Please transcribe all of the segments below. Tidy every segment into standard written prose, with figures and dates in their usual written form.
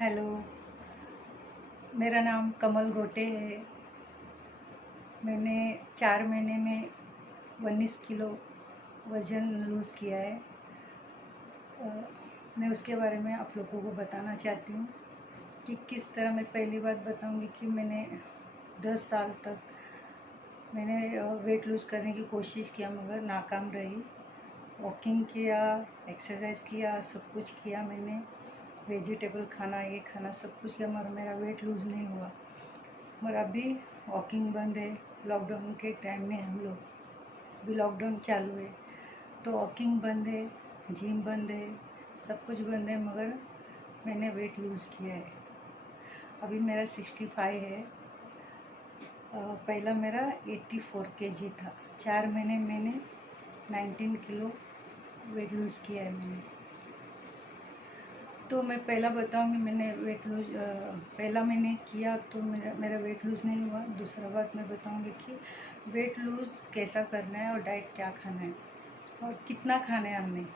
Hello, मेरा नाम कमल गोटे है। मैंने 4 महीने में 19 किलो वज़न लूज़ किया है। मैं उसके बारे में आप लोगों को बताना चाहती हूँ कि किस तरह। मैं पहली बात बताऊँगी कि मैंने 10 साल तक मैंने वेट लूज़ करने की कोशिश किया मगर नाकाम रही। वॉकिंग किया, एक्सरसाइज किया, सब कुछ किया मैंने। वेजिटेबल खाना, ये खाना, सब कुछ किया मगर मेरा वेट लूज़ नहीं हुआ। और अभी वॉकिंग बंद है। लॉकडाउन के टाइम में हम लोग, अभी लॉकडाउन चालू है तो वॉकिंग बंद है, जिम बंद है, सब कुछ बंद है मगर मैंने वेट लूज़ किया है। अभी मेरा 65 है। पहला मेरा 84 केजी था। 4 महीने मैंने 19 किलो वेट लूज़ किया है मैंने। तो मैं पहला बताऊंगी, मैंने वेट लूज पहला मैंने किया तो मेरा वेट लूज़ नहीं हुआ। दूसरा बात मैं बताऊंगी कि वेट लूज़ कैसा करना है और डाइट क्या खाना है और कितना खाना है हमें।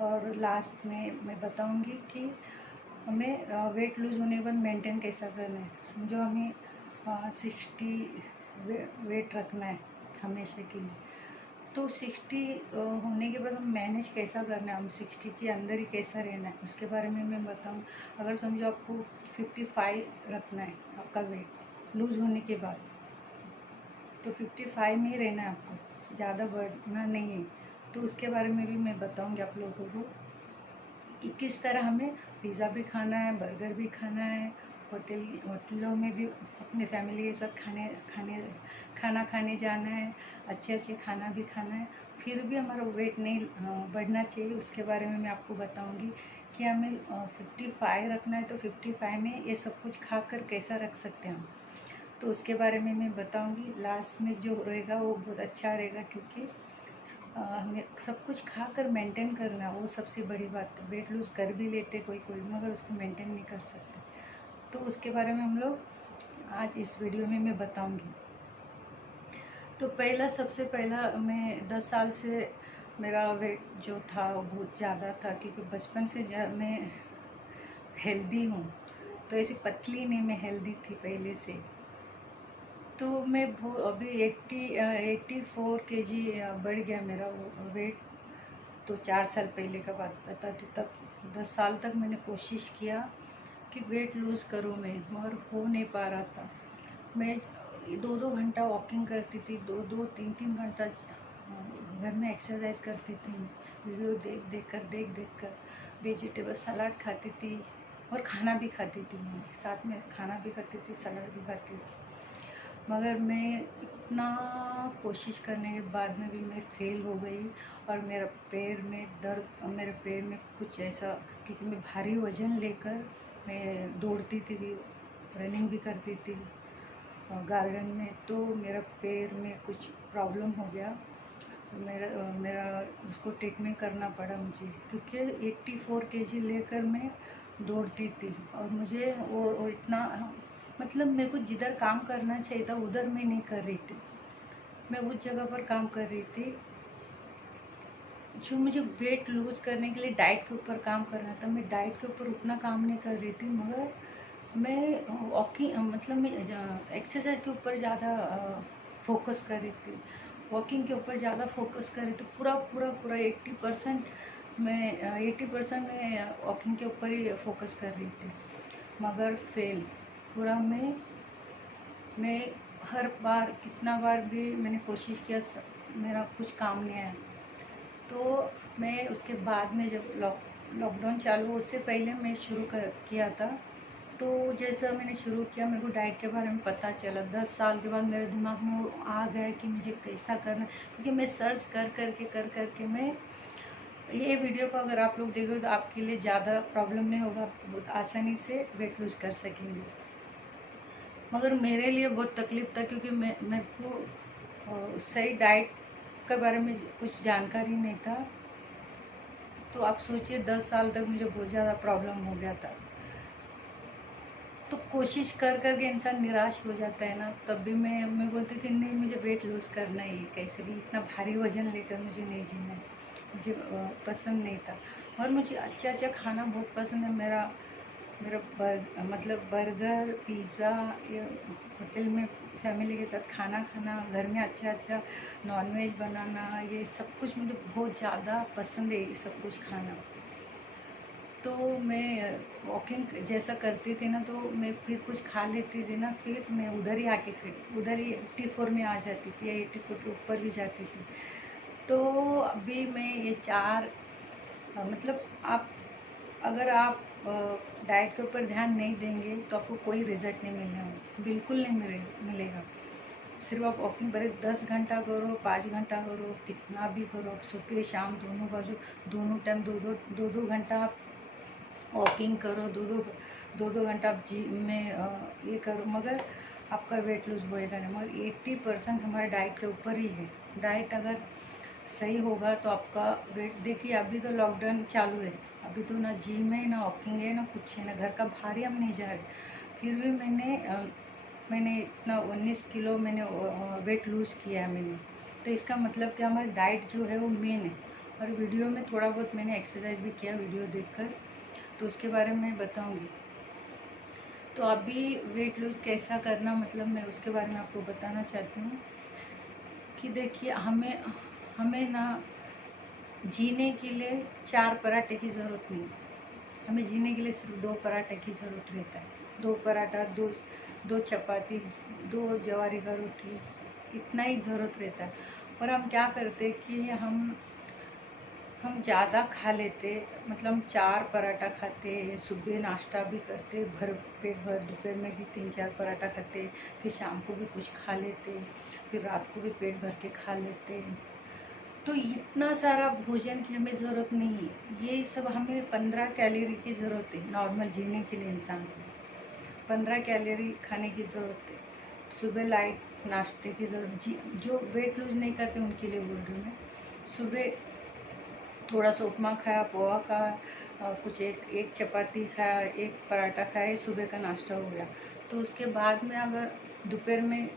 और लास्ट में मैं बताऊंगी कि हमें वेट लूज़ होने के बाद मेंटेन कैसा करना है। समझो हमें 60 वेट रखना है हमेशा के लिए, तो 60 होने के बाद हम मैनेज कैसा करना है, हम 60 के अंदर ही कैसा रहना है, उसके बारे में मैं बताऊँ। अगर समझो आपको 55 रखना है आपका वेट लूज़ होने के बाद, तो 55 में ही रहना है आपको, ज़्यादा बढ़ना नहीं है। तो उसके बारे में भी मैं बताऊँगी आप लोगों को कि किस तरह हमें पिज़्ज़ा भी खाना है, बर्गर भी खाना है, होटलों में भी अपने फैमिली के साथ खाना खाने जाना है, अच्छे अच्छे खाना भी खाना है, फिर भी हमारा वेट नहीं बढ़ना चाहिए। उसके बारे में मैं आपको बताऊंगी कि हमें 55 रखना है तो 55 में ये सब कुछ खाकर कैसा रख सकते हैं हम। तो उसके बारे में मैं बताऊंगी। लास्ट में जो रहेगा वो बहुत अच्छा रहेगा, क्योंकि हमें सब कुछ खाकर मेंटेन करना, वो सबसे बड़ी बात है। वेट लूज़ कर भी लेते कोई कोई मगर उसको मेंटेन नहीं कर सकते। तो उसके बारे में हम लोग आज इस वीडियो में मैं बताऊंगी। तो सबसे पहला, मैं 10 साल से मेरा वेट जो था वो बहुत ज़्यादा था, क्योंकि बचपन से मैं हेल्दी हूँ। तो ऐसी पतली नहीं, मैं हेल्दी थी पहले से। तो मैं अभी 84 केजी बढ़ गया मेरा वो वेट। तो 4 साल पहले का बात बताती, तब 10 साल तक मैंने कोशिश किया कि वेट लूज़ करूँ मैं, मगर हो नहीं पा रहा था। मैं 2-2 घंटा वॉकिंग करती थी, 2-2 3-3 घंटा घर में एक्सरसाइज करती थी। वीडियो देख कर वेजिटेबल सलाद खाती थी और खाना भी खाती थी। मैं साथ में खाना भी खाती थी, सलाद भी खाती थी। मगर मैं इतना कोशिश करने के बाद में भी मैं फेल हो गई। और मेरा पैर में दर्द, मेरे पैर में कुछ ऐसा, क्योंकि मैं भारी वज़न लेकर मैं दौड़ती थी भी, रनिंग भी करती थी गार्डन में, तो मेरा पैर में कुछ प्रॉब्लम हो गया। मेरा उसको ट्रीटमेंट करना पड़ा मुझे, क्योंकि 84 केजी लेकर मैं दौड़ती थी और मुझे वो इतना, मतलब मेरे को जिधर काम करना चाहिए था उधर मैं नहीं कर रही थी। मैं उस जगह पर काम कर रही थी जो मुझे वेट लूज़ करने के लिए डाइट के ऊपर काम करना था। मैं डाइट के ऊपर उतना काम नहीं कर रही थी, मगर मैं वॉकिंग, मतलब मैं एक्सरसाइज के ऊपर ज़्यादा फोकस कर रही थी, वॉकिंग के ऊपर ज़्यादा फोकस कर रही थी। पूरा पूरा पूरा 80% मैं 80% मैं वॉकिंग के ऊपर ही फोकस कर रही थी, मगर फेल पूरा। मैं हर बार, कितना बार भी मैंने कोशिश किया, मेरा कुछ काम नहीं आया। तो मैं उसके बाद में जब लॉकडाउन चालू, उससे पहले मैं शुरू किया था। तो जैसा मैंने शुरू किया, मेरे को डाइट के बारे में पता चला। 10 साल के बाद मेरे दिमाग में वो आ गया कि मुझे कैसा करना, क्योंकि मैं सर्च कर कर के मैं, ये वीडियो को अगर आप लोग देखोगे तो आपके लिए ज़्यादा प्रॉब्लम नहीं होगा, आप बहुत आसानी से वेट लूज़ कर सकेंगे। मगर मेरे लिए बहुत तकलीफ था, क्योंकि मेरे को सही डाइट के बारे में कुछ जानकारी नहीं था। तो आप सोचिए 10 साल तक मुझे बहुत ज़्यादा प्रॉब्लम हो गया था। तो कोशिश कर कर के इंसान निराश हो जाता है ना। तब भी मैं बोलती थी नहीं, मुझे वेट लूज़ करना ही कैसे भी, इतना भारी वज़न लेकर मुझे नहीं जीना है, मुझे पसंद नहीं था। और मुझे अच्छा अच्छा खाना बहुत पसंद है। मेरा मेरा मतलब बर्गर पिज़्ज़ा, ये होटल में फैमिली के साथ खाना खाना, घर में अच्छा अच्छा नॉनवेज बनाना, ये सब कुछ मुझे बहुत ज़्यादा पसंद है, ये सब कुछ खाना। तो मैं वॉकिंग जैसा करती थी ना, तो मैं फिर कुछ खा लेती थी ना, फिर मैं उधर ही आके खड़ी, उधर ही 84 में आ जाती थी या 84 के ऊपर भी जाती थी। तो अभी मैं ये चार मतलब आप अगर आप डाइट के ऊपर ध्यान नहीं देंगे तो आपको कोई रिजल्ट नहीं मिलने, बिल्कुल नहीं मिलेगा। सिर्फ आप वॉकिंग करें, 10 घंटा करो, 5 घंटा करो, कितना भी करो, आप सुबह शाम दोनों बाजू, दोनों टाइम दो दो घंटा आप वॉकिंग करो, दो दो घंटा आप जिम में ये करो, मगर आपका वेट लूज होएगा नहीं। मगर 80% हमारे डाइट के ऊपर ही है। डाइट अगर सही होगा तो आपका वेट, देखिए अभी तो लॉकडाउन चालू है, अभी तो ना जिम है, ना वॉकिंग है, ना कुछ है, ना घर का बाहर ही हम नहीं जा रहे, फिर भी मैंने इतना 19 किलो मैंने वेट लूज़ किया है मैंने। तो इसका मतलब कि हमारी डाइट जो है वो मेन है। और वीडियो में थोड़ा बहुत मैंने एक्सरसाइज भी किया वीडियो देखकर, तो उसके बारे में बताऊंगी। तो अभी वेट लूज कैसा करना, मतलब मैं उसके बारे में आपको बताना चाहती हूँ कि देखिए हमें हमें ना जीने के लिए 4 पराठे की ज़रूरत नहीं है। हमें जीने के लिए सिर्फ 2 पराठे की ज़रूरत रहता है। 2 पराठा, दो चपाती, 2 ज्वारी का रोटी, इतना ही ज़रूरत रहता है। और हम क्या करते कि हम ज़्यादा खा लेते, मतलब हम 4 पराठा खाते, सुबह नाश्ता भी करते भर पेट भर, दोपहर में भी 3-4 पराठा खाते, फिर शाम को भी कुछ खा लेते, फिर रात को भी पेट भर के खा लेते। तो इतना सारा भोजन की हमें ज़रूरत नहीं है। ये सब हमें 15 कैलोरी की ज़रूरत है नॉर्मल जीने के लिए। इंसान को 15 कैलोरी खाने की ज़रूरत है। सुबह लाइट नाश्ते की ज़रूरत, जी जो वेट लूज नहीं करते उनके लिए बोल रही हूँ मैं। सुबह थोड़ा सा उपमा खाया, पोहा खाया, कुछ एक चपाती खाया, एक पराठा खाया, सुबह का नाश्ता हो गया। तो उसके बाद में अगर दोपहर में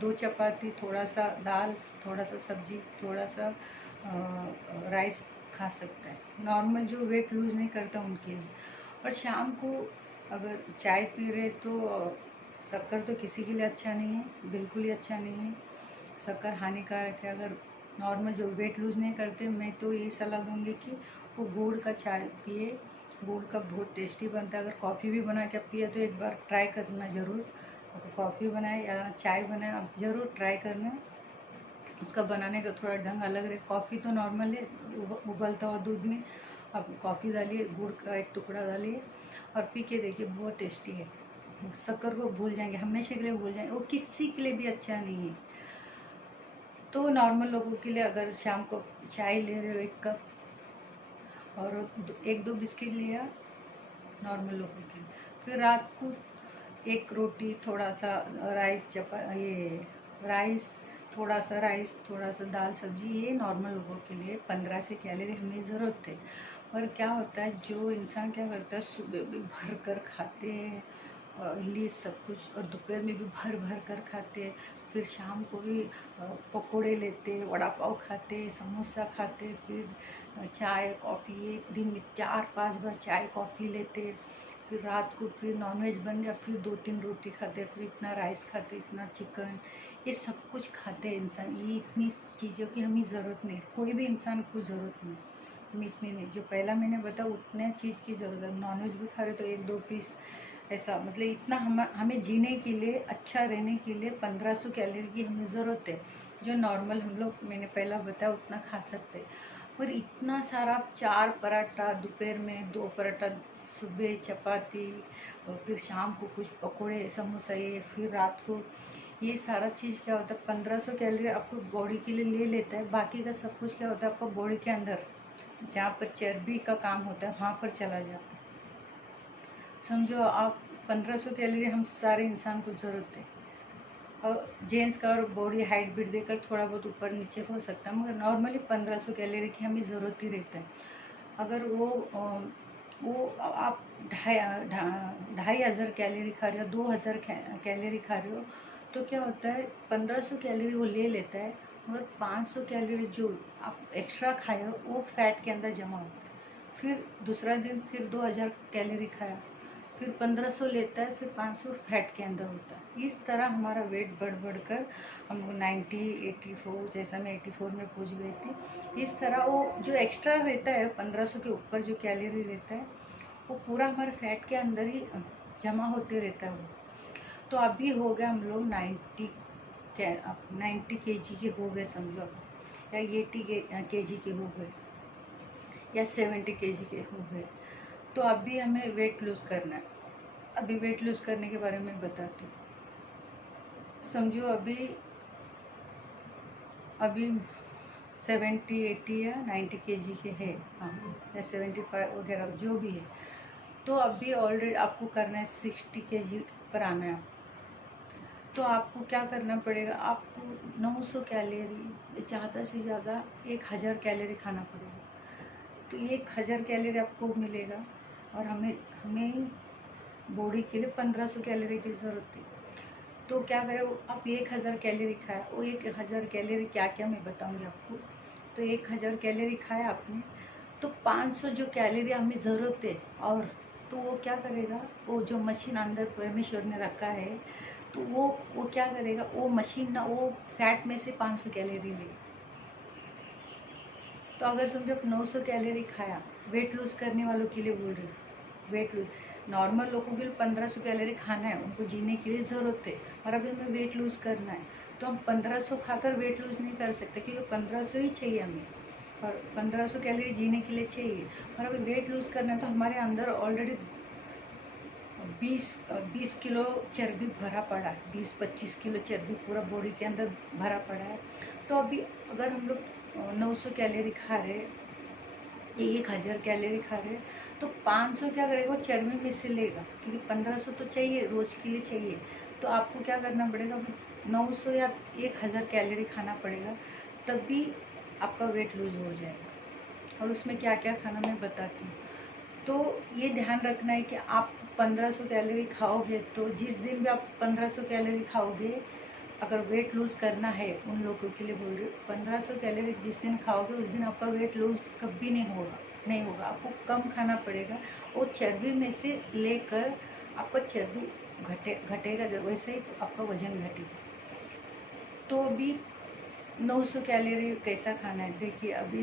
2 चपाती, थोड़ा सा दाल, थोड़ा सा सब्जी, थोड़ा सा राइस खा सकता है नॉर्मल जो वेट लूज़ नहीं करता उनके लिए। और शाम को अगर चाय पी रहे तो शक्कर तो किसी के लिए अच्छा नहीं है, बिल्कुल ही अच्छा नहीं है। शक्कर हानिकारक है। अगर नॉर्मल जो वेट लूज़ नहीं करते, मैं तो यही सलाह दूँगी कि वो गुड़ का चाय पिए। गुड़ का बहुत टेस्टी बनता है। अगर कॉफ़ी भी बना के पिए तो एक बार ट्राई करना ज़रूर। अगर कॉफ़ी बनाए या चाय बनाए, आप ज़रूर ट्राई करना। उसका बनाने का थोड़ा ढंग अलग रहे। कॉफ़ी तो नॉर्मल है, उबलता हुआ दूध में आप कॉफ़ी डालिए, गुड़ का एक टुकड़ा डालिए और पी के देखिए, बहुत टेस्टी है। शक्कर को भूल जाएंगे, हमेशा के लिए भूल जाएंगे, वो किसी के लिए भी अच्छा नहीं है। तो नॉर्मल लोगों के लिए अगर शाम को चाय ले रहे हो 1 कप और 1-2 बिस्किट लिया, नॉर्मल लोगों के लिए। फिर रात को एक रोटी, थोड़ा सा राइस, थोड़ा सा दाल सब्जी, ये नॉर्मल लोगों के लिए 15 से कैलोरी हमें ज़रूरत है। और क्या होता है, जो इंसान क्या करता है, सुबह भी भर कर खाते हैं इडली सब कुछ, और दोपहर में भी भर भर कर खाते हैं, फिर शाम को भी पकोड़े लेते, वड़ा पाव खाते, समोसा खाते, फिर चाय कॉफ़ी, एक दिन में 4-5 बार चाय कॉफ़ी लेते, फिर रात को फिर नॉनवेज बन गया, फिर 2-3 रोटी खाते, फिर इतना राइस खाते, इतना चिकन, ये सब कुछ खाते हैं इंसान। ये इतनी चीज़ों की हमें ज़रूरत नहीं, कोई भी इंसान को ज़रूरत नहीं, हमें इतनी नहीं। जो पहला मैंने बताया उतने चीज़ की ज़रूरत है। नॉनवेज भी खा रहे तो 1-2 पीस ऐसा, मतलब इतना हमें जीने के लिए, अच्छा रहने के लिए 1500 कैलोरी की हमें ज़रूरत है। जो नॉर्मल हम लोग, मैंने पहला बताया, उतना खा सकते हैं। और इतना सारा 4 पराठा, दोपहर में 2 पराठा, सुबह चपाती, और फिर शाम को कुछ पकोड़े समोसा, ये फिर रात को, ये सारा चीज़ क्या होता है, 1500 कैलोरी आपको बॉडी के लिए ले लेता है। बाकी का सब कुछ क्या होता है, आपका बॉडी के अंदर जहाँ पर चर्बी का काम होता है वहाँ पर चला जाता है। समझो आप 1500 कैलोरी हम सारे इंसान को ज़रूरत है। और जेंट्स का और बॉडी हाइट बीट देकर थोड़ा बहुत ऊपर नीचे हो सकता है, मगर नॉर्मली 1500 कैलोरी की हमें ज़रूरत ही रहता है। अगर वो आप 2500 कैलोरी खा रहे हो, 2000 कैलोरी खा रहे हो, तो क्या होता है, 1500 कैलोरी वो ले लेता है, मगर 500 कैलोरी जो आप एक्स्ट्रा खाए हो वो फैट के अंदर जमा होता है। फिर दूसरा दिन फिर 2000 कैलोरी खाया, फिर 1500 लेता है, फिर 500 फैट के अंदर होता है। इस तरह हमारा वेट बढ़ कर हम 90 84, जैसा मैं 84 में पहुंच गई थी। इस तरह वो जो एक्स्ट्रा रहता है 1500 के ऊपर जो कैलोरी रहता है वो पूरा हमारे फैट के अंदर ही जमा होते रहता है वो। तो अभी हो गया हम लोग 90 kg के हो गए समझो, या 80 kg के हो गए, या 70 kg के हो गए। तो अभी हमें वेट लूज़ करना है। अभी वेट लूज़ करने के बारे में बताती हूँ। समझो अभी 70 80 या 90 kg के है, हाँ, या 75 वगैरह जो भी है। तो अभी ऑलरेडी आपको करना है 60 kg पर आना है। तो आपको क्या करना पड़ेगा, आपको 900 कैलोरी, ज़्यादा से ज़्यादा 1000 कैलोरी खाना पड़ेगा। तो 1000 कैलोरी आपको मिलेगा, और हमें बॉडी के लिए 1500 कैलोरी की ज़रूरत है। तो क्या करें, आप 1000 कैलोरी खाए, वो 1000 कैलोरी क्या क्या मैं बताऊंगी आपको। तो 1000 कैलोरी खाए आपने, तो 500 जो कैलोरी हमें ज़रूरत है, और तो वो क्या करेगा, वो जो मशीन अंदर परमेश्वर ने रखा है, तो वो क्या करेगा, वो मशीन ना वो फैट में से 500 कैलोरी ले। तो अगर समझो आप 900 कैलोरी खाया, वेट लूज़ करने वालों के लिए बोल रही हूँ, वेट लूज, नॉर्मल लोगों के लिए 1500 कैलोरी खाना है, उनको जीने के लिए ज़रूरत है। और अभी हमें वेट लूज़ करना है, तो हम 1500 खाकर वेट लूज़ नहीं कर सकते, क्योंकि 1500 ही चाहिए हमें, और 1500 कैलोरी जीने के लिए चाहिए। और अभी वेट लूज़ करना है, तो हमारे अंदर ऑलरेडी 20 किलो चर्बी भरा पड़ा है, 20-25 किलो चर्बी पूरा बॉडी के अंदर भरा पड़ा है। तो अभी अगर हम लोग 900 कैलोरी खा रहे, 1000 कैलोरी खा रहे, तो 500 क्या करेगा, वो चर्बी में से लेगा, क्योंकि 1500 तो चाहिए, रोज़ के लिए चाहिए। तो आपको क्या करना पड़ेगा, 900 या 1000 कैलोरी खाना पड़ेगा, तब भी आपका वेट लूज हो जाएगा। और उसमें क्या क्या खाना मैं बताती हूँ। तो ये ध्यान रखना है कि आप 1500 कैलोरी खाओगे, तो जिस दिन भी आप 1500 कैलोरी खाओगे, अगर वेट लूज़ करना है, उन लोगों के लिए बोल रही हूँ, 1500 कैलोरी जिस दिन खाओगे उस दिन आपका वेट लूज़ कभी नहीं होगा। आपको कम खाना पड़ेगा, वो चर्बी में से लेकर आपका चर्बी घटेगा, वैसे ही आपका वजन घटेगा। तो अभी 900 कैलोरी कैसा खाना है, देखिए अभी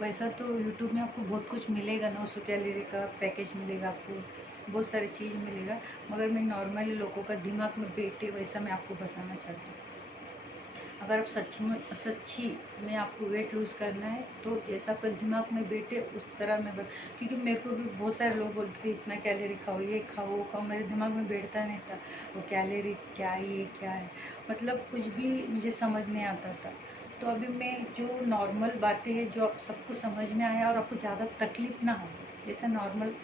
वैसा तो यूट्यूब में आपको बहुत कुछ मिलेगा, 900 कैलोरी का पैकेज मिलेगा आपको, बहुत सारी चीज़ मिलेगा, मगर मैं नॉर्मली लोगों का दिमाग में बैठे वैसा मैं आपको बताना चाहती हूँ। अगर आप सच्ची में आपको वेट लूज़ करना है, तो जैसा आपका दिमाग में बैठे उस तरह मैं क्योंकि मेरे को भी बहुत सारे लोग बोलते थे इतना कैलोरी खाओ, ये खाओ वो खाओ, मेरे दिमाग में बैठता नहीं था वो कैलोरी क्या है, ये क्या है, मतलब कुछ भी मुझे समझ नहीं आता था। तो अभी मैं जो नॉर्मल बातें हैं जो आप सबको समझ में आया और आपको ज़्यादा तकलीफ ना हो, जैसा नॉर्मल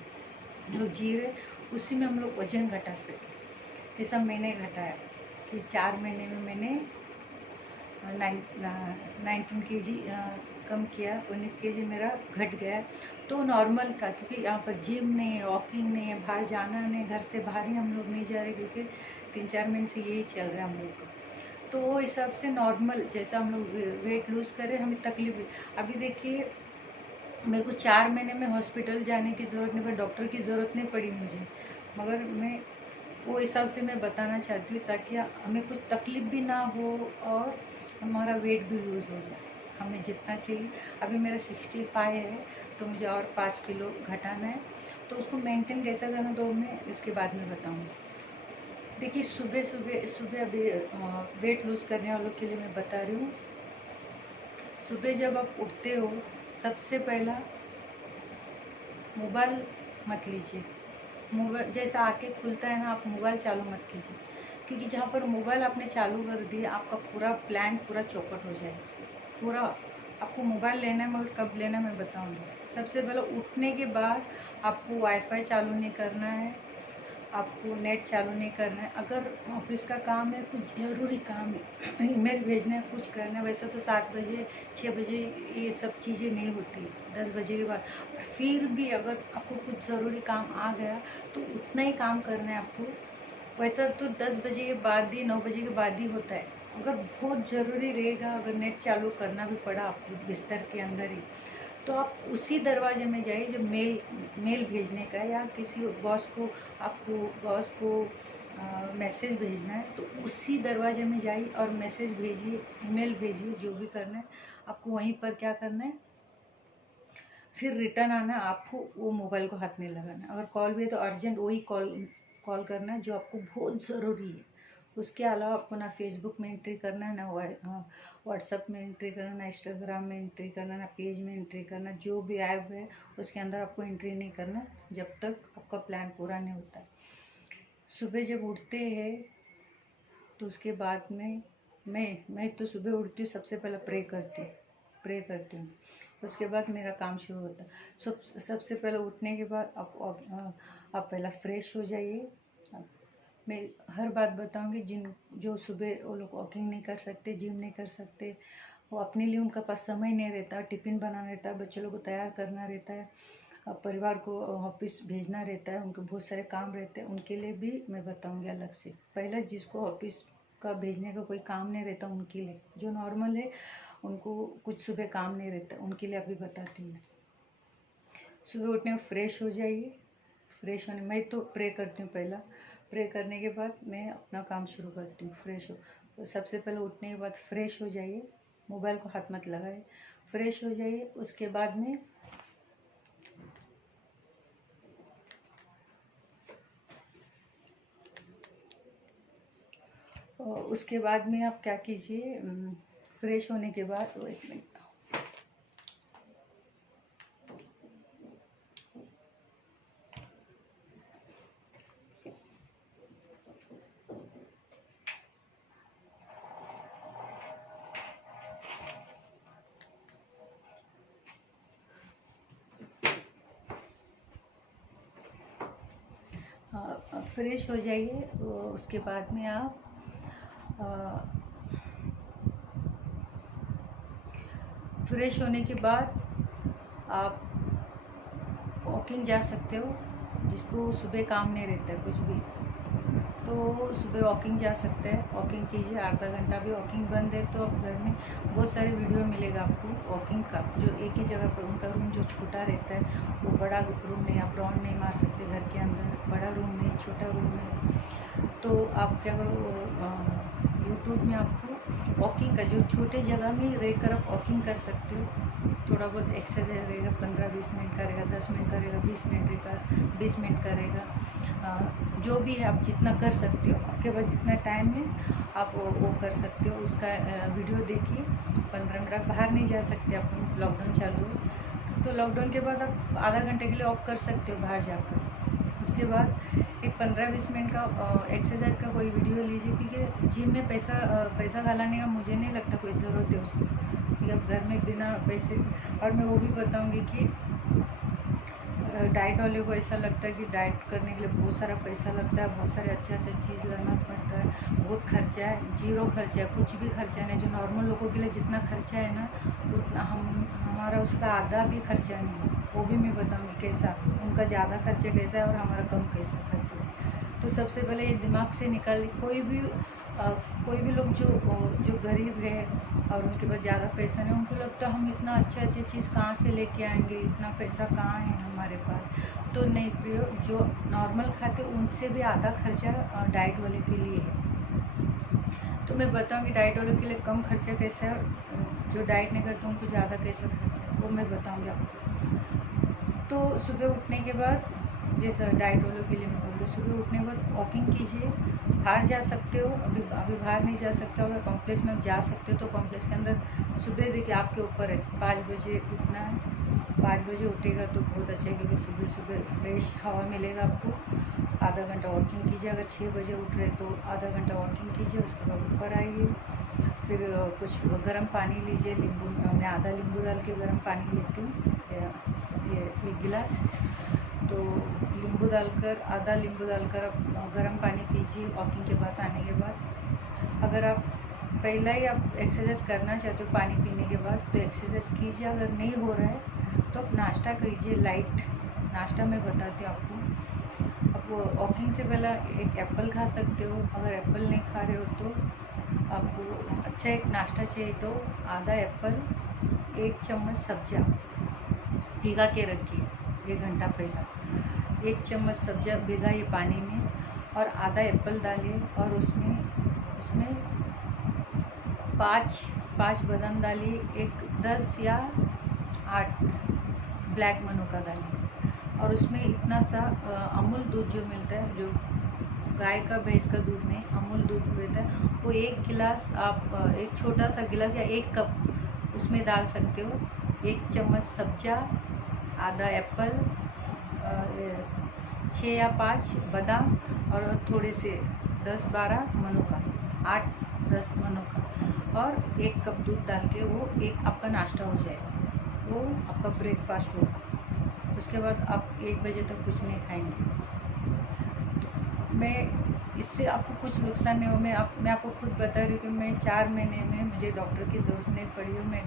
लोग जी रहे उसी में हम लोग वजन घटा सकते। जैसा मैंने घटाया कि 4 महीने में मैंने 19 kg कम किया, 19 kg मेरा घट गया। तो नॉर्मल था, क्योंकि यहाँ पर जिम नहीं है, वॉकिंग नहीं है, बाहर जाना नहीं, घर से बाहर ही हम लोग नहीं जा रहे, क्योंकि 3-4 महीने से यही चल रहा है हम लोग का। तो वो हिसाब से नॉर्मल जैसा हम लोग वेट लूज़ करें, हमें तकलीफ। अभी देखिए मेरे को 4 महीने में हॉस्पिटल जाने की ज़रूरत नहीं पड़ी, डॉक्टर की ज़रूरत नहीं पड़ी मुझे, मगर मैं वो हिसाब से मैं बताना चाहती हूँ, ताकि हमें कुछ तकलीफ भी ना हो और हमारा वेट भी लूज़ हो जाए, हमें जितना चाहिए। अभी मेरा 65 है, तो मुझे और 5 किलो घटाना है। तो उसको मेंटेन कैसा करना, तो मैं इसके बाद में बताऊँगी। देखिए सुबह अभी वेट लूज़ करने वालों के लिए मैं बता रही हूँ। सुबह जब आप उठते हो, सबसे पहला मोबाइल मत लीजिए। मोबाइल जैसा आके खुलता है ना, आप मोबाइल चालू मत कीजिए, क्योंकि जहाँ पर मोबाइल आपने चालू कर दिया, आपका पूरा प्लान पूरा चौपट हो जाएगा पूरा। आपको मोबाइल लेना है, मगर कब लेना मैं बताऊंगी। सबसे पहले उठने के बाद आपको वाईफाई चालू नहीं करना है, आपको नेट चालू नहीं करना है। अगर ऑफिस का काम है, कुछ ज़रूरी काम है, ईमेल भेजना है, कुछ करना है, वैसे तो 7 बजे 6 बजे ये सब चीज़ें नहीं होती, 10 बजे के बाद। फिर भी अगर आपको कुछ ज़रूरी काम आ गया तो उतना ही काम करना है आपको। वैसा तो 10 बजे के बाद ही, 9 बजे के बाद ही होता है। अगर बहुत ज़रूरी रहेगा, अगर नेट चालू करना भी पड़ा आपको बिस्तर के अंदर ही, तो आप उसी दरवाजे में जाइए जो मेल भेजने का है, या किसी बॉस को, आपको बॉस को मैसेज भेजना है, तो उसी दरवाजे में जाइए और मैसेज भेजिए, ईमेल भेजिए, जो भी करना है आपको वहीं पर क्या करना है। फिर रिटर्न आना, आपको वो मोबाइल को हाथ नहीं लगाना। अगर कॉल भी है तो अर्जेंट वही कॉल करना है जो आपको बहुत ज़रूरी है। उसके अलावा आपको ना फेसबुक में एंट्री करना है, ना व्हाट्सअप में एंट्री करना, ना इंस्टाग्राम में एंट्री करना, ना पेज में एंट्री करना। जो भी ऐप है उसके अंदर आपको एंट्री नहीं करना जब तक आपका प्लान पूरा नहीं होता। सुबह जब उठते हैं तो उसके बाद में मैं तो सुबह उठती हूँ, सबसे पहले प्रे करती हूँ। उसके बाद मेरा काम शुरू होता है। सबसे पहले उठने के बाद आप पहला फ्रेश हो जाइए। मैं हर बात बताऊंगी, जो सुबह वो लोग वॉकिंग नहीं कर सकते, जिम नहीं कर सकते, वो अपने लिए उनका पास समय नहीं रहता, टिफ़िन बनाना रहता है, बच्चों लोग को तैयार करना रहता है, परिवार को ऑफिस भेजना रहता है, उनके बहुत सारे काम रहते हैं, उनके लिए भी मैं बताऊंगी अलग से। पहले जिसको ऑफिस का भेजने का कोई काम नहीं रहता उनके लिए, जो नॉर्मल है उनको कुछ सुबह काम नहीं रहता, उनके लिए अभी बताती हूँ मैं। सुबह उठने में फ्रेश हो जाइए। फ्रेश होने मैं तो प्रे करती हूँ, पहला प्रे करने के बाद मैं अपना काम शुरू करती हूँ। फ्रेश हो तो सबसे पहले उठने के बाद फ्रेश हो जाइए, मोबाइल को हाथ मत लगाए, फ्रेश हो जाइए। उसके बाद में आप क्या कीजिए, फ्रेश होने के बाद एक मिनट, फ्रेश हो जाइए। उसके बाद में आप फ्रेश होने के बाद आप वॉकिंग जा सकते हो। जिसको सुबह काम नहीं रहता है कुछ भी, तो सुबह वॉकिंग जा सकते हैं। वॉकिंग कीजिए, आधा घंटा भी वॉकिंग बंद है तो आप घर में बहुत सारे वीडियो मिलेगा आपको वॉकिंग का, जो एक ही जगह पर, उनका रूम जो छोटा रहता है, वो बड़ा रूम नहीं, आप राउंड नहीं मार सकते घर के अंदर, बड़ा रूम नहीं, छोटा रूम है। तो आप क्या करो, यूट्यूब में आपको वॉकिंग का, जो छोटे जगह में रहकर आप वॉकिंग कर सकते हो, थोड़ा बहुत एक्सरसाइज रहेगा, 15-20 मिनट करेगा, 10 मिनट करेगा, 20 मिनट करेगा, जो भी है आप जितना कर सकते हो, आपके पास जितना टाइम है आप वो कर सकते हो। उसका वीडियो देखिए, 15 मिनट। आप बाहर नहीं जा सकते, आप लॉकडाउन चालू है तो लॉकडाउन के बाद आप आधा घंटे के लिए वॉक कर सकते हो बाहर जाकर। उसके बाद एक 15-20 मिनट का एक्सरसाइज का कोई वीडियो लीजिए, क्योंकि जिम में पैसा डालने का मुझे नहीं लगता कोई ज़रूरत है उसको, क्योंकि अब घर में बिना पैसे। और मैं वो भी बताऊंगी कि डाइट वाले को ऐसा लगता है कि डाइट करने के लिए बहुत सारा पैसा लगता है, बहुत सारे अच्छा चीज़ लाना पड़ता है, बहुत खर्चा है। जीरो खर्चा है, कुछ भी खर्चा नहीं। जो नॉर्मल लोगों के लिए जितना खर्चा है ना, उतना हमारा उसका आधा भी खर्चा नहीं है। वो भी मैं बताऊंगी कैसा उनका ज़्यादा खर्चा कैसा है और हमारा कम कैसा खर्चा है। तो सबसे पहले ये दिमाग से निकाल, कोई भी लोग जो गरीब है और उनके पास ज़्यादा पैसा नहीं, उनको लगता है हम इतना अच्छी चीज़ कहाँ से लेके आएंगे, इतना पैसा कहाँ है हमारे पास। तो नहीं प्रियो, जो नॉर्मल खाते उनसे भी आधा खर्चा डाइट वाले के लिए है। तो मैं बताऊंगी डाइट वालों के लिए कम खर्चा कैसा है, और जो डाइट नहीं करते उनको ज़्यादा कैसा खर्चा है वो मैं बताऊंगी आपको। तो सुबह उठने के बाद, जैसा डाइट वालों के लिए मैं बोल रही हूँ, सुबह उठने के बाद वॉकिंग कीजिए। बाहर जा सकते हो, अभी बाहर नहीं जा सकते हो, अगर कॉम्प्लेक्स में जा सकते हो तो कॉम्प्लेक्स के अंदर सुबह देखिए आपके ऊपर है, 5 बजे उठना है। 5 बजे उठेगा तो बहुत अच्छा है, क्योंकि सुबह सुबह फ्रेश हवा मिलेगा आपको। आधा घंटा वॉकिंग कीजिए, अगर 6 बजे उठ रहे तो आधा घंटा वॉकिंग कीजिए। उसके बाद ऊपर आइए, फिर कुछ गर्म पानी लीजिए, नींबू, मैं आधा नींबू डाल के गर्म पानी लेती हूँ, ये 1 गिलास। तो आधा नींबू डालकर आप गर्म पानी पीजिए वॉकिंग के पास आने के बाद। अगर आप पहला ही आप एक्सरसाइज करना चाहते हो पानी पीने के बाद, तो एक्सरसाइज कीजिए। अगर नहीं हो रहा है तो आप नाश्ता कीजिए, लाइट नाश्ता मैं बताती हूँ आपको। आप वॉकिंग से पहले एक एप्पल खा सकते हो। अगर एप्पल नहीं खा रहे हो तो आपको अच्छा एक नाश्ता चाहिए, तो आधा एप्पल, 1 चम्मच सब्जियाँ, भिगा के रखिए 1 घंटा पहला। 1 चम्मच सब्जा भिगाइए पानी में और आधा एप्पल डालिए और उसमें उसमें 5 बादाम डालिए, 10 या 8 ब्लैक मनोका डालिए और उसमें इतना सा अमूल दूध जो मिलता है, जो गाय का भैंस का दूध नहीं, अमूल दूध मिलता है, वो 1 गिलास आप एक छोटा सा गिलास या 1 कप उसमें डाल सकते हो। 1 चम्मच सब्जा, आधा एप्पल, 6 या 5 बादाम और थोड़े से 10-12 मनोका, 8-10 मनोका और 1 कप दूध डाल के वो एक आपका नाश्ता हो जाएगा, वो आपका ब्रेकफास्ट होगा। उसके बाद आप 1 बजे तक कुछ नहीं खाएंगे। मैं इससे आपको कुछ नुकसान नहीं हो, मैं आपको खुद बता रही हूँ कि मैं 4 महीने में मुझे डॉक्टर की ज़रूरत नहीं पड़ी हूँ। मैं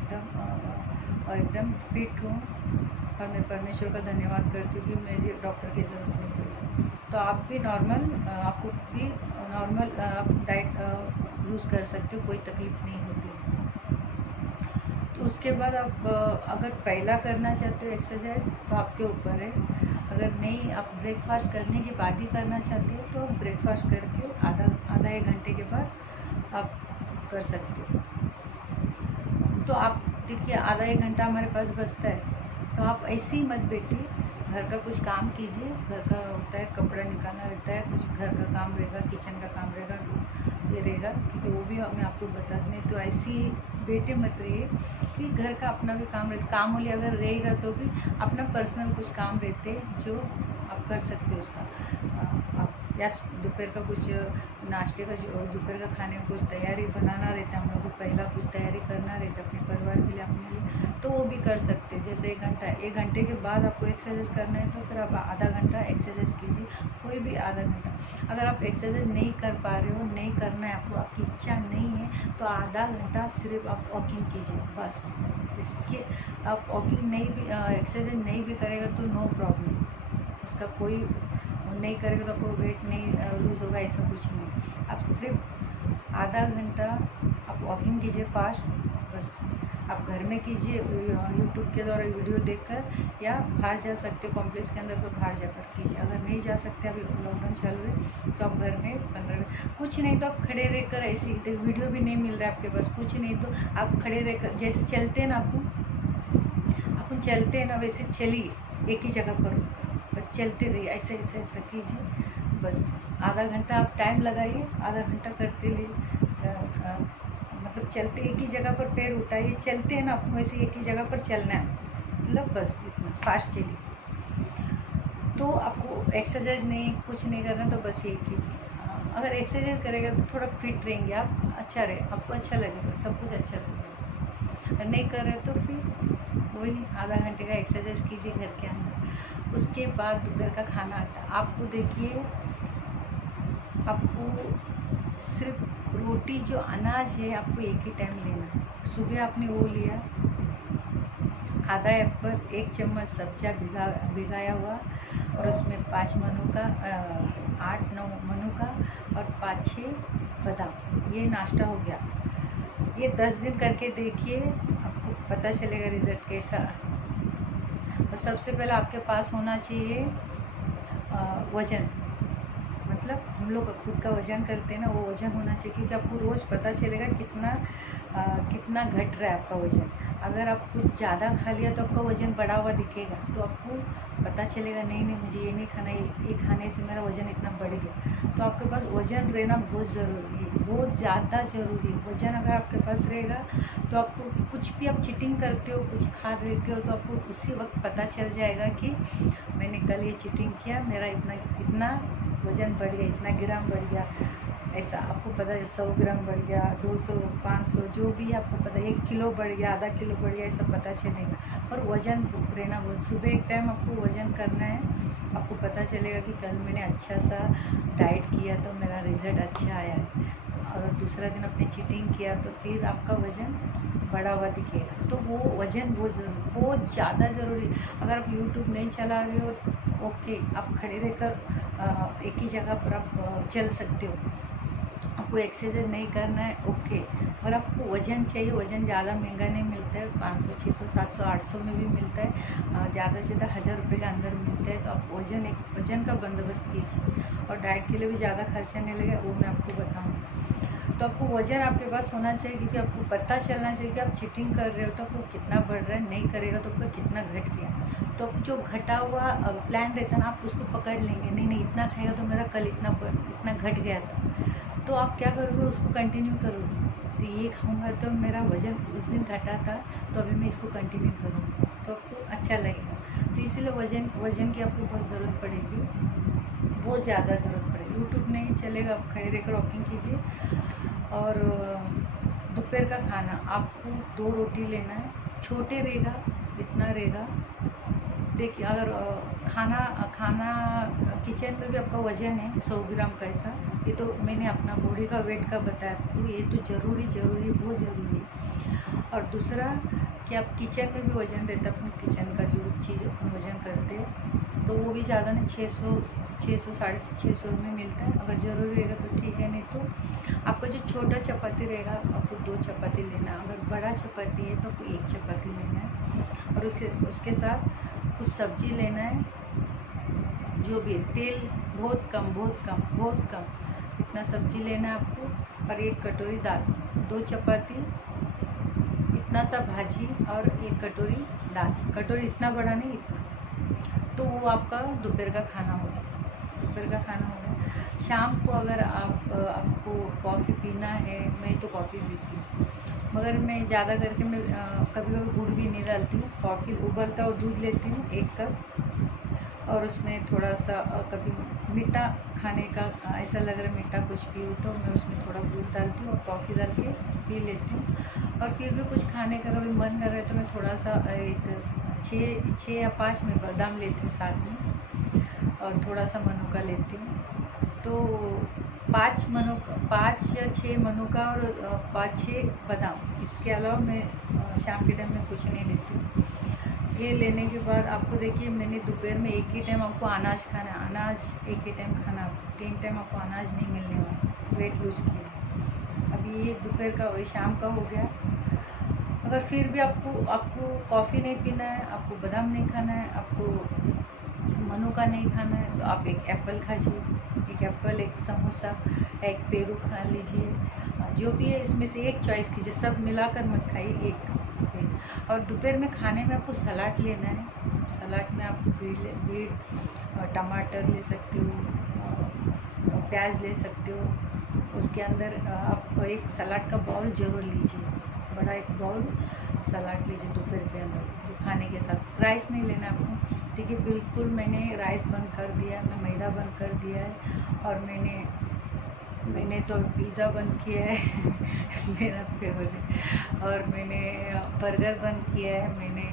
एकदम फिट हूँ और मैं परमेश्वर का धन्यवाद करती हूँ कि मुझे डॉक्टर की ज़रूरत नहीं पड़ी। तो आप भी आपको भी नॉर्मल आप डाइट लूज़ कर सकते हो, कोई तकलीफ़ नहीं होती। तो उसके बाद आप अगर पहला करना चाहते हो एक्सरसाइज तो आपके ऊपर है। अगर नहीं, आप ब्रेकफास्ट करने के बाद ही करना चाहते हो तो ब्रेकफास्ट करके आधा 1 घंटे के बाद आप कर सकते हो। तो आप देखिए आधा 1 घंटा हमारे पास बचता है, तो आप ऐसे ही मत बैठिए, घर का कुछ काम कीजिए। घर का होता है, कपड़ा निकालना रहता है, कुछ घर का काम रहेगा, किचन का काम रहेगा, ये रहेगा, क्योंकि वो भी मैं आपको बता दें। तो ऐसे ही बैठे मत रहिए कि घर का अपना भी काम रहता, काम वाले अगर रहेगा तो भी अपना पर्सनल कुछ काम रहते जो आप कर सकते हो उसका। आप या दोपहर का कुछ नाश्ते का, जो दोपहर का खाने में कुछ तैयारी बनाना रहता है, हम लोग को पहला कुछ तैयारी करना रहता है अपने परिवार के लिए, अपने लिए, तो वो भी कर सकते हैं। जैसे 1 घंटे के बाद आपको एक्सरसाइज करना है तो फिर आप आधा घंटा एक्सरसाइज कीजिए, कोई भी आधा घंटा। अगर आप एक्सरसाइज नहीं कर पा रहे हो, नहीं करना है आपको, आपकी इच्छा नहीं है, तो आधा घंटा सिर्फ आप वॉकिंग कीजिए बस। इसके आप वॉकिंग नहीं भी एक्सरसाइज नहीं भी करेगा तो नो प्रॉब्लम, उसका कोई नहीं करेगा तो आपको वेट नहीं लूज़ होगा, ऐसा कुछ नहीं। आप सिर्फ आधा घंटा आप वॉकिंग कीजिए फास्ट, बस। आप घर में कीजिए यूट्यूब के द्वारा वीडियो देखकर, या बाहर जा सकते कॉम्प्लेक्स के अंदर तो बाहर जाकर कीजिए। अगर नहीं जा सकते, अभी लॉकडाउन चल रहे तो आप घर में 15 कुछ नहीं तो आप खड़े रहकर ऐसे, वीडियो भी नहीं मिल रहा है आपके पास, कुछ नहीं तो आप खड़े रहकर जैसे चलते हैं ना, अपन चलते हैं ना, वैसे चलिए एक ही जगह पर, बस चलते रहिए, ऐसे ऐसे ऐसा कीजिए बस। आधा घंटा आप टाइम लगाइए, आधा घंटा करते लिए मतलब चलते एक ही जगह पर पैर उठाइए, चलते हैं ना आपको वैसे एक ही जगह पर चलना है, मतलब बस इतना फास्ट चलिए। तो आपको एक्सरसाइज नहीं, कुछ नहीं करना, तो बस ये कीजिए। अगर एक्सरसाइज करेगा तो थोड़ा फिट रहेंगे आप, अच्छा रहे, आपको अच्छा लगेगा, सब कुछ अच्छा लगेगा। अगर नहीं कर रहे तो फिर वही आधा घंटे का एक्सरसाइज कीजिए घर के अंदर। उसके बाद घर का खाना आता है आपको। देखिए, आपको सिर्फ रोटी, जो अनाज है, आपको एक ही टाइम लेना है। सुबह आपने वो लिया, आधा एप्पल, 1 चम्मच सब्जा भिगाया हुआ और उसमें 5 मनु का 8-9 मनु का और 5-6 बादाम, ये नाश्ता हो गया। ये 10 दिन करके देखिए, आपको पता चलेगा रिज़ल्ट कैसा। और सबसे पहले आपके पास होना चाहिए वज़न, मतलब हम लोग खुद का वज़न करते हैं ना, वो वज़न होना चाहिए, क्योंकि आपको रोज़ पता चलेगा कितना घट रहा है आपका वज़न। अगर आप कुछ ज़्यादा खा लिया तो आपका वज़न बढ़ा हुआ दिखेगा, तो आपको पता चलेगा नहीं मुझे ये नहीं खाना, ये खाने से मेरा वज़न इतना बढ़ गया। तो आपके पास वज़न रहना बहुत ज़रूरी है, बहुत ज़्यादा ज़रूरी है। वज़न अगर आपके पास रहेगा तो आपको कुछ भी, आप चीटिंग करते हो, कुछ खा लेते हो, तो आपको उसी वक्त पता चल जाएगा कि मैंने कल ये चीटिंग किया, मेरा इतना वज़न बढ़ गया, इतना ग्राम बढ़ गया, ऐसा आपको पता है। 100 ग्राम बढ़ गया, 200, 500, जो भी आपको पता, 1 किलो बढ़ गया, आधा किलो बढ़ गया, ऐसा पता चलेगा। और वज़न रहना बहुत, सुबह एक टाइम आपको वज़न करना है, आपको पता चलेगा कि कल मैंने अच्छा सा डाइट किया तो मेरा रिज़ल्ट अच्छा आया है। तो अगर दूसरा दिन आपने चीटिंग किया तो फिर आपका वज़न बढ़ा हुआ दिखेगा। तो वो वज़न बहुत ज़्यादा ज़रूरी। अगर आप यूट्यूब नहीं चला रहे हो, ओके, आप खड़े रहकर एक ही जगह पर आप चल सकते हो, आप आपको एक्सरसाइज नहीं करना है ओके, अगर आपको वज़न चाहिए, वज़न ज़्यादा महंगा नहीं मिलता है, 500 600 700 800 में भी मिलता है, ज़्यादा से ज़्यादा 1000 रुपये के अंदर मिलता है। तो आप वज़न का बंदोबस्त कीजिए और डाइट के लिए भी ज़्यादा खर्चा नहीं लगेगा, वो मैं आपको बताऊँगी। तो आपको वज़न आपके पास होना चाहिए, क्योंकि आपको पता चलना चाहिए कि आप चीटिंग कर रहे हो तो आपको कितना बढ़ रहा है, नहीं करेगा तो आपका कितना घट गया। तो जो घटा हुआ प्लान रहता है ना, आप उसको पकड़ लेंगे, नहीं इतना खाएगा तो मेरा कल इतना घट गया था, तो आप क्या करोगे, उसको कंटिन्यू करोगे। तो ये खाऊंगा तो मेरा वज़न उस दिन घटा था, तो अभी मैं इसको कंटिन्यू करूँगा, तो आपको अच्छा लगेगा। तो इसीलिए वज़न की आपको बहुत ज़रूरत पड़ेगी, बहुत ज़्यादा ज़रूरत पड़ेगी। यूट्यूब नहीं चलेगा, आप खड़े रहकर वॉकिंग कीजिए। और दोपहर का खाना आपको 2 रोटी लेना है, छोटे रहेगा इतना रहेगा। देखिए अगर खाना किचन में भी आपका वज़न है 100 ग्राम का, ऐसा ये तो मैंने अपना बॉडी का वेट का बताया, तो ये तो ज़रूरी बहुत ज़रूरी है। और दूसरा कि आप किचन में भी वज़न रहता है, अपने किचन का जो चीज़ अपन वज़न करते हैं, तो वो भी ज़्यादा नहीं, 600 650 में मिलता है। अगर ज़रूरी रहेगा तो ठीक है, नहीं तो आपका जो छोटा चपाती रहेगा आपको 2 चपाती लेना है, अगर बड़ा चपाती है तो आपको 1 चपाती लेना है। और उसके साथ कुछ सब्जी लेना है, जो भी है, तेल बहुत कम इतना सब्जी लेना है आपको। और 1 कटोरी दाल, 2 चपाती, इतना सा भाजी और 1 कटोरी दाल, कटोरी इतना बड़ा नहीं, इतना। तो वो आपका दोपहर का खाना हो गया। शाम को अगर आपको कॉफ़ी पीना है, मैं तो कॉफ़ी पीती हूँ, मगर मैं ज़्यादा करके मैं कभी कभी गुड़ भी नहीं डालती हूँ। कॉफ़ी उबलता हुआ दूध लेती हूँ 1 कप, और उसमें थोड़ा सा कभी मीठा खाने का ऐसा लग रहा है मीठा कुछ पीऊँ, तो मैं उसमें थोड़ा दूध डालती हूँ और कॉफ़ी डाल के पी लेती हूँ। और फिर भी कुछ खाने का कभी मन कर रहा है तो मैं थोड़ा सा 6 या 5 में बादाम लेती हूँ साथ में, और थोड़ा सा मनुका लेती हूँ। तो 5 या 6 मनुका और 5-6 बादाम, इसके अलावा मैं शाम के टाइम में कुछ नहीं लेती हूँ। ये लेने के बाद आपको देखिए, मैंने दोपहर में एक ही टाइम आपको अनाज खाना है, अनाज एक ही टाइम खाना, 3 टाइम आपको अनाज नहीं मिलने वाला वेट लूज के लिए। अभी ये दोपहर का वही शाम का हो गया। अगर फिर भी आपको कॉफ़ी नहीं पीना है, आपको बादाम नहीं खाना है, आपको मनुका नहीं खाना है, तो आप 1 एप्पल खाइए, 1 एप्पल, 1 समोसा, 1 पेरू खा लीजिए, जो भी है इसमें से एक चॉइस कीजिए, सब मिलाकर मत खाइए, एक। और दोपहर में खाने में आपको सलाद लेना है, सलाद में आप बीट टमाटर ले सकते हो, प्याज ले सकते हो। उसके अंदर आप 1 सलाद का बाउल ज़रूर लीजिए, बड़ा 1 बाउल सलाद लीजिए दोपहर के अंदर खाने के साथ। राइस नहीं लेना आपको, देखिए बिल्कुल मैंने राइस बंद कर दिया है, मैं मैदा बंद कर दिया है, और मैंने तो पिज़्ज़ा बंद किया है मेरा फेवरेट, और मैंने बर्गर बंद किया है। मैंने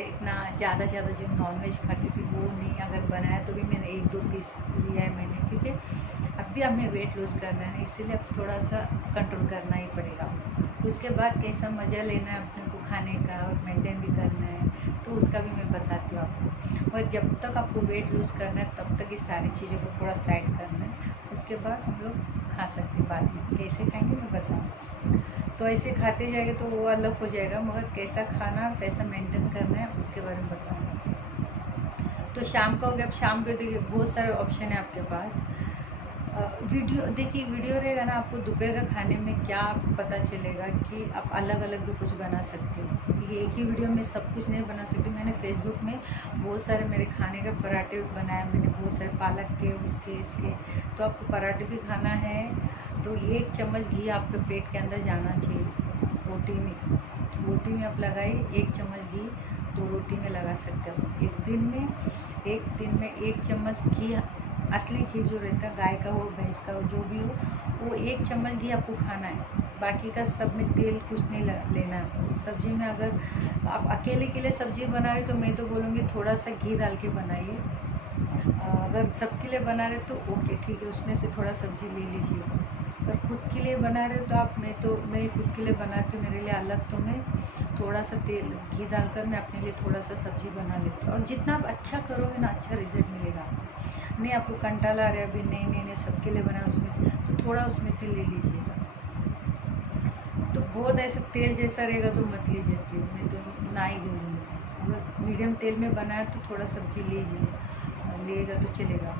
इतना ज़्यादा जो नॉनवेज खाती थी वो नहीं, अगर बनाया तो भी मैंने 1-2 पीस लिया है मैंने, क्योंकि अभी हमें वेट लूज़ करना है, इसीलिए अब थोड़ा सा कंट्रोल करना ही पड़ेगा। उसके बाद कैसा मज़ा लेना है अपने को खाने का और मेंटेन भी करना है, तो उसका भी मैं बताती हूँ आपको। और जब तक आपको वेट लूज़ करना है तब तक ये सारी चीज़ों को थोड़ा साइड करना है, उसके बाद हम लोग खा सकते हैं। बाद में कैसे खाएंगे मैं बताऊँ, तो ऐसे खाते जाएंगे तो वो अलग हो जाएगा, मगर कैसा खाना कैसा मेंटेन करना है उसके बारे में बताऊँगा। तो शाम का हो गया। अब शाम को देखिए बहुत सारे ऑप्शन है आपके पास। वीडियो रहेगा ना, आपको दोपहर का खाने में क्या पता चलेगा कि आप अलग अलग भी कुछ बना सकते हो। ये एक ही वीडियो में सब कुछ नहीं बना सकते। मैंने फेसबुक में बहुत सारे मेरे खाने के पराठे बनाए, मैंने बहुत सारे पालक के उसके इसके। तो आपको पराठे भी खाना है तो 1 चम्मच घी आपके पेट के अंदर जाना चाहिए। रोटी में आप लगाइए 1 चम्मच घी, 2 रोटी में लगा सकते हो। एक दिन में 1 चम्मच घी, असली घी जो रहता है, गाय का हो भैंस का हो जो भी हो, वो 1 चम्मच घी आपको खाना है। बाकी का सब में तेल कुछ नहीं लेना है। सब्जी में अगर आप अकेले के लिए सब्जी बना रहे तो मैं तो बोलूँगी थोड़ा सा घी डाल के बनाइए। अगर सबके लिए बना रहे तो ओके ठीक है, उसमें से थोड़ा सब्जी ले लीजिए। अगर खुद के लिए बना रहे हो तो मैं खुद के लिए बनाती हूँ, मेरे लिए अलग तो मैं थोड़ा सा तेल घी डालकर मैं अपने लिए थोड़ा सा सब्जी बना लेती हूँ। और जितना आप अच्छा करोगे ना, अच्छा रिजल्ट मिलेगा। नहीं आपको कंटाला आ रहा है अभी नहीं सबके लिए बनाया उसमें से, तो थोड़ा उसमें से ले लीजिएगा। तो बहुत ऐसा तेल जैसा रहेगा तो मत लीजिए प्लीज़, मैं तो ना ही बोलूँगी। अगर मीडियम तेल में बनाया तो थोड़ा सब्जी लीजिए, लेगा तो चलेगा।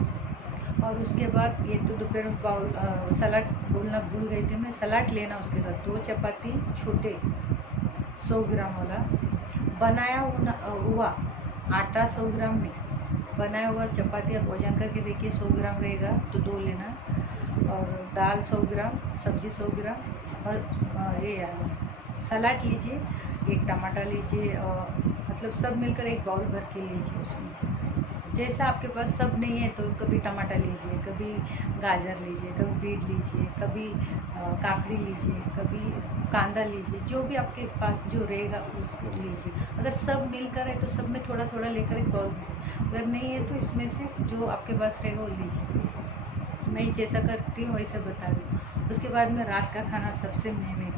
और उसके बाद ये तो दोपहर में बाउल सलाद बोलना भूल गई थी मैं, सलाद लेना उसके साथ 2 चपाती छोटे 100 ग्राम वाला, बनाया हुआ आटा 100 ग्राम नहीं, बनाया हुआ चपाती आप वजन करके देखिए 100 ग्राम रहेगा तो 2 लेना, और दाल 100 ग्राम, सब्जी 100 ग्राम, और ये सलाद लीजिए, एक टमाटर लीजिए, और मतलब सब मिलकर एक बाउल भर के लीजिए। उसमें जैसा आपके पास सब नहीं है तो कभी टमाटर लीजिए, कभी गाजर लीजिए, कभी बीट लीजिए, कभी काकड़ी लीजिए, कभी कांदा लीजिए, जो भी आपके पास जो रहेगा उसको लीजिए। अगर सब मिलकर है तो सब में थोड़ा थोड़ा लेकर एक बाउल, अगर नहीं है तो इसमें से जो आपके पास रहेगा वो लीजिए। मैं जैसा करती हूँ वैसे बता रही हूँ। उसके बाद में रात का खाना सबसे मैंने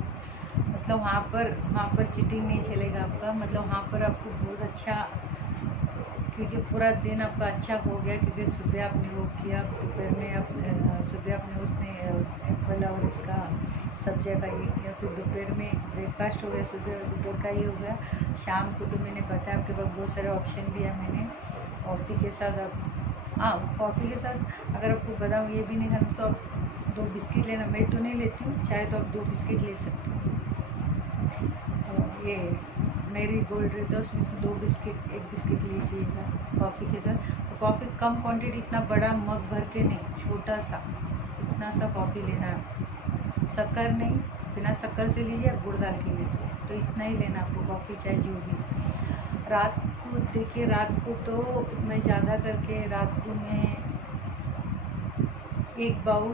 मतलब वहाँ पर चीटिंग नहीं चलेगा आपका, मतलब वहाँ पर आपको बहुत अच्छा, क्योंकि पूरा दिन आपका अच्छा हो गया, क्योंकि सुबह आपने वो किया, दोपहर में आप सुबह आपने उसने एप्पल और इसका सब्जी का ये किया, फिर दोपहर में ब्रेकफास्ट हो गया, सुबह दोपहर का ये हो गया, शाम को तो मैंने बताया आपके पास बहुत सारे ऑप्शन दिया मैंने। कॉफ़ी के साथ आप, हाँ कॉफ़ी के साथ अगर आपको बादाम ये भी नहीं खाना तो आप 2 बिस्किट लेना, मैं तो नहीं लेती हूँ, चाहे तो आप 2 बिस्किट ले सकते हो। ये मेरी गोल्ड रहता है उसमें से 2 बिस्किट, 1 बिस्किट लीजिएगा कॉफ़ी के साथ। तो कॉफ़ी कम क्वांटिटी, इतना बड़ा मग भर के नहीं, छोटा सा इतना सा कॉफ़ी लेना है, शक्कर नहीं, बिना शक्कर से लीजिए, गुड़ डाल के लीजिए, तो इतना ही लेना आपको कॉफ़ी चाहे जो भी। रात को देखिए, रात को तो मैं ज़्यादा करके रात को मैं 1 बाउल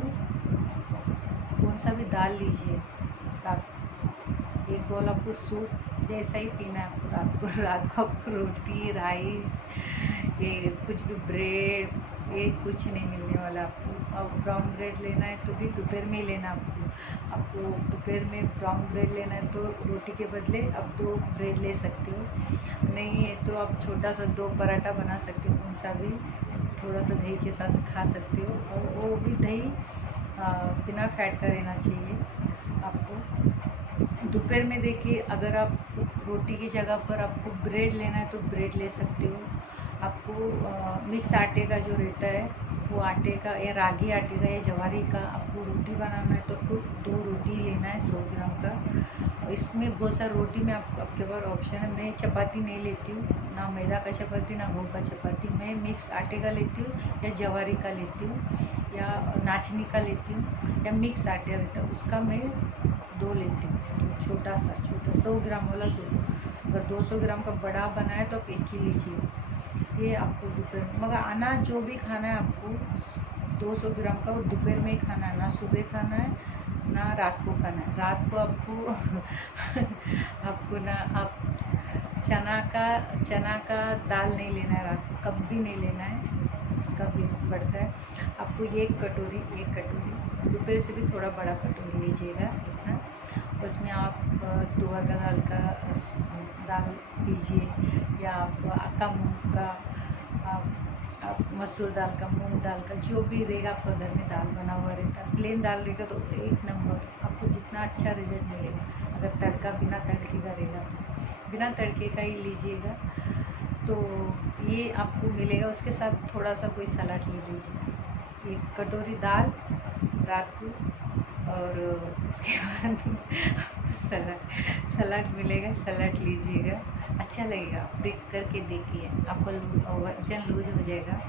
कौन सा भी दाल लीजिए, रात 1 बाउल आपको सूप जैसा ही पीना है आपको रात को। रात को आपको रोटी, राइस, ये कुछ भी ब्रेड, ये कुछ नहीं मिलने वाला आपको। और ब्राउन ब्रेड लेना है तो भी दोपहर में ही लेना आपको दोपहर में ब्राउन ब्रेड लेना है तो रोटी के बदले आप 2 ब्रेड ले सकते हो, नहीं है तो आप छोटा सा 2 पराठा बना सकते हो, कौन सा भी, थोड़ा सा दही के साथ खा सकते हो, और वो भी दही बिना फैट का रहना चाहिए आपको। दोपहर में देखिए, अगर आप रोटी की जगह पर आपको ब्रेड लेना है तो ब्रेड ले सकते हो। आपको मिक्स आटे का जो रहता है वो आटे का, या रागी आटे का या जवारी का आपको रोटी बनाना है तो आपको 2 रोटी लेना है 100 ग्राम का। इसमें बहुत सारी रोटी में आपके पास ऑप्शन है। मैं चपाती नहीं लेती हूँ, ना मैदा का चपाती ना गेहूं का चपाती, मैं मिक्स आटे का लेती हूँ या जवारी का लेती हूँ या नाचनी का लेती हूँ, या मिक्स आटे रहता है उसका मैं 2 लेती हूँ, छोटा 100 ग्राम वाला 2। अगर 200 ग्राम का बड़ा बनाए तो आप 1 ही लीजिए। ये आपको दोपहर, मगर अनाज जो भी खाना है आपको 200 ग्राम का, वो दोपहर में ही खाना है, ना सुबह खाना है ना रात को खाना है। रात को आपको आपको ना आप चना का दाल नहीं लेना है, रात को कभी भी नहीं लेना है, उसका भी बढ़ता है। आपको 1 कटोरी दोपहर से भी थोड़ा बड़ा कटोरी लीजिएगा इतना, उसमें आप तुअर का दाल लीजिए, या आप अक्का मूंग का, आप मसूर दाल का, मूंग दाल का, जो भी रहेगा आपका घर में दाल बना हुआ रहता है, प्लेन दाल रहेगा तो 1 नंबर, आपको जितना अच्छा रिजल्ट मिलेगा। अगर तड़का बिना तड़के का रहेगा तो बिना तड़के का ही लीजिएगा तो ये आपको मिलेगा। उसके साथ थोड़ा सा कोई सलाद ले लीजिए, 1 कटोरी दाल रात को, और उसके बाद सलाद मिलेगा, सलाद लीजिएगा, अच्छा लगेगा, देख करके देखिए आपका वजन लूज हो जाएगा।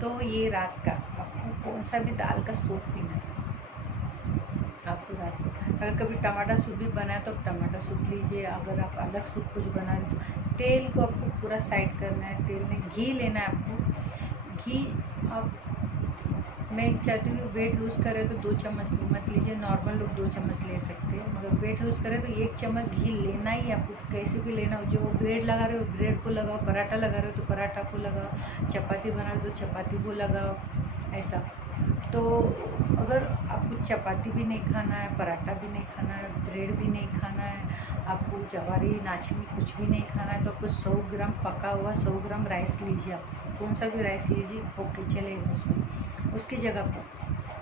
तो ये रात का आपको कौन सा भी दाल का सूप पीना है आपको रात को। अगर कभी टमाटर सूप भी बनाए तो आप टमाटर सूप लीजिए। अगर आप अलग सूप कुछ बना रहे तो तेल को आपको पूरा साइड करना है, तेल में घी लेना है आपको। घी आप, मैं चाहती हूँ वेट लूज़ करे तो 2 चम्मच मत लीजिए, नॉर्मल लोग 2 चम्मच ले सकते हैं, मगर वेट लूज़ करे तो 1 चम्मच घी लेना ही आपको, कैसे भी लेना हो। जो ब्रेड लगा रहे हो ब्रेड को लगाओ, पराठा लगा रहे हो तो पराठा को लगाओ, चपाती बना रहे हो तो चपाती को लगाओ, ऐसा। तो अगर आपको चपाती भी नहीं खाना है, पराठा भी नहीं खाना है, ब्रेड भी नहीं खाना है, आपको जवारी नाचनी कुछ भी नहीं खाना है, तो आपको 100 ग्राम पका हुआ 100 ग्राम राइस लीजिए। आप कौन सा भी राइस लीजिए, ओके चलेगा उसमें। उसकी जगह पर,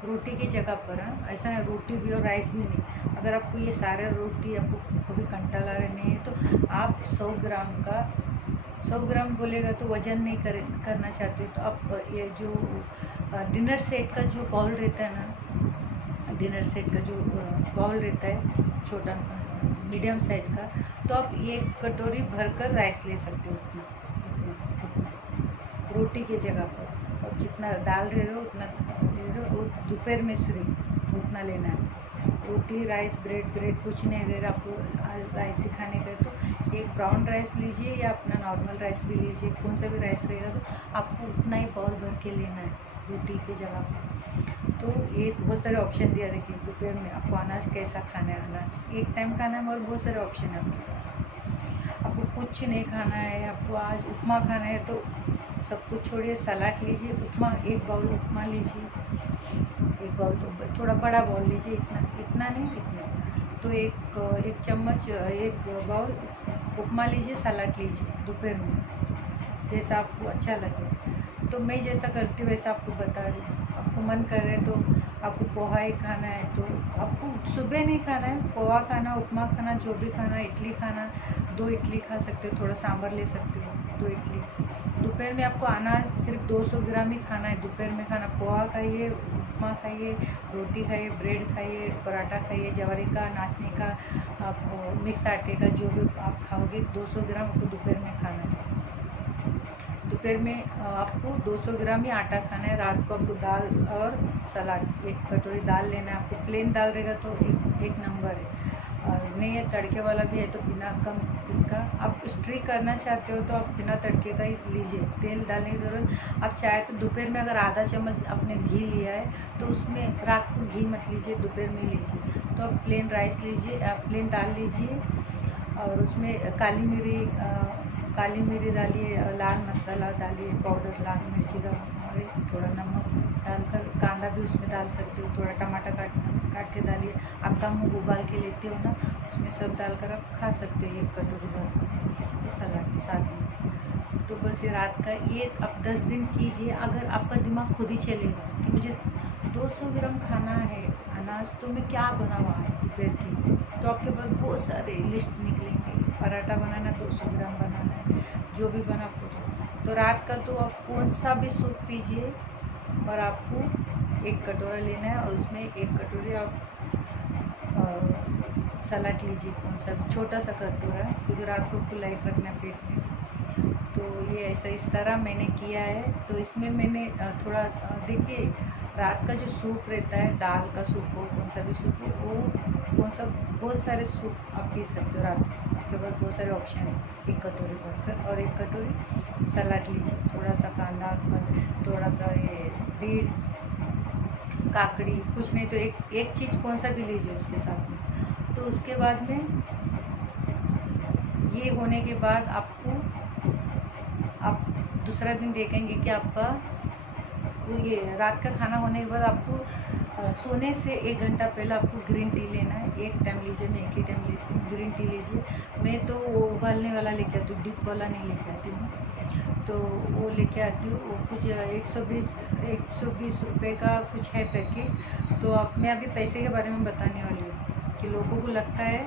रोटी की जगह पर। हाँ, ऐसा है रोटी भी और राइस भी नहीं। अगर आपको ये सारे रोटी आपको कभी कंटाला नहीं है तो आप 100 ग्राम का, 100 ग्राम बोलेगा तो वज़न नहीं करना चाहते तो आप ये जो डिनर सेट का जो बाउल रहता है ना, डिनर सेट का जो बाउल रहता है छोटा मीडियम साइज़ का, तो आप 1 कटोरी भरकर राइस ले सकते हो, उतना रोटी की जगह पर। और जितना दाल ले रहे हो उतना ले रहे हो, और दोपहर में सिर्फ उतना लेना है। रोटी राइस ब्रेड कुछ नहीं ले रहा आपको, राइस ही खाने का तो एक ब्राउन राइस लीजिए या अपना नॉर्मल राइस भी लीजिए, कौन सा भी राइस रहेगा तो आपको उतना ही बाउल भर के लेना है रोटी की जगह पर। तो ये बहुत सारे ऑप्शन दिया, देखिए दोपहर में आपको अनाज कैसा खाना है, अनाज एक टाइम खाना है और बहुत सारे ऑप्शन है आपके पास। आपको कुछ नहीं खाना है, आपको आज उपमा खाना है तो सब कुछ छोड़िए, सलाद लीजिए, उपमा 1 बाउल उपमा लीजिए, 1 बाउल तो थोड़ा बड़ा बाउल लीजिए, इतना नहीं, इतना तो एक चम्मच 1 बाउल उपमा लीजिए, सलाद लीजिए दोपहर में, जैसा आपको अच्छा लगे। तो मैं जैसा करती हूँ वैसा आपको बता रही हूँ। आपको मन कर रहे तो आपको पोहा ही खाना है तो आपको सुबह नहीं खाना है, पोहा खाना, उपमा खाना, जो भी खाना, इडली खाना, 2 इडली खा सकते हो, थोड़ा सांभर ले सकते हो, 2 इडली। दोपहर में आपको अनाज सिर्फ 200 ग्राम ही खाना है, दोपहर में खाना, पोहा खाइए, उपमा खाइए, रोटी खाइए, ब्रेड खाइए, पराठा खाइए, जवारी का, नाचनी का, आप मिक्स आटे का, जो भी आप खाओगे 200 ग्राम आपको दोपहर में खाना है। दोपहर में आपको 200 ग्राम ही आटा खाना है। रात को आपको दाल और सलाद, 1 कटोरी दाल लेना है आपको। प्लेन दाल रहेगा तो एक नंबर है, और नहीं है तड़के वाला भी है तो बिना कम इसका, आप स्ट्री करना चाहते हो तो आप बिना तड़के का ही लीजिए, तेल डालने की ज़रूरत। आप चाहे तो दोपहर में अगर आधा चम्मच आपने घी लिया है तो उसमें रात को घी मत लीजिए, दोपहर में लीजिए। तो आप प्लेन राइस लीजिए, प्लेन दाल लीजिए, और उसमें काली मिरी डालिए, लाल मसाला डालिए, पाउडर लाल मिर्ची डालिए, थोड़ा नमक डालकर, कांदा भी उसमें डाल सकते हो, थोड़ा टमाटर काट के डालिए। आपका मुँह उबाल के लेते हो ना, उसमें सब डालकर आप खा सकते हो 1 कटोरी भर इस सलाद के साथ में। तो बस ये रात का ये आप 10 दिन कीजिए। अगर आपका दिमाग खुद ही चलेगा कि मुझे 200 ग्राम खाना है अनाज, तो मैं क्या बनाऊँ आज दोपहर की, तो आपके पास बहुत सारे लिस्ट निकलेंगे। पराठा बनाना 200 ग्राम बनाना है, जो भी बना पूछो। तो रात का तो आप कौन सा भी सूप पीजिए, और आपको 1 कटोरा लेना है, और उसमें 1 कटोरी आप सलाद लीजिए, कौन सा छोटा सा कटोरा, क्योंकि रात को आपको लाइट रखना है पेट में। तो ये ऐसा इस तरह मैंने किया है। तो इसमें मैंने थोड़ा देखिए, रात का जो सूप रहता है, दाल का सूप हो, कौन सा भी सूप हो, वो कौन सा, बहुत सारे सूप आप पी सकते हो रात को, आपके पास बहुत सारे ऑप्शन है। 1 कटोरी भरकर, और 1 कटोरी सलाद लीजिए, थोड़ा सा कांदा, थोड़ा सा ये बीट, काकड़ी, कुछ नहीं तो एक चीज़ कौन सा भी लीजिए उसके साथ में। तो उसके बाद में ये होने के बाद आपको, आप दूसरा दिन देखेंगे कि आपका ये रात का खाना होने के बाद आपको सोने से 1 घंटा पहले आपको ग्रीन टी लेना है। 1 टाइम लीजिए, मैं 1 ही टाइम लेती हूँ, ग्रीन टी लीजिए। मैं तो वो उबालने वाला लेके आती हूँ, डिप वाला नहीं लेके आती हूँ, तो वो लेके आती हूँ। वो कुछ 120 रुपये का कुछ है पैकेट। तो अब मैं अभी पैसे के बारे में बताने वाली हूँ कि लोगों को लगता है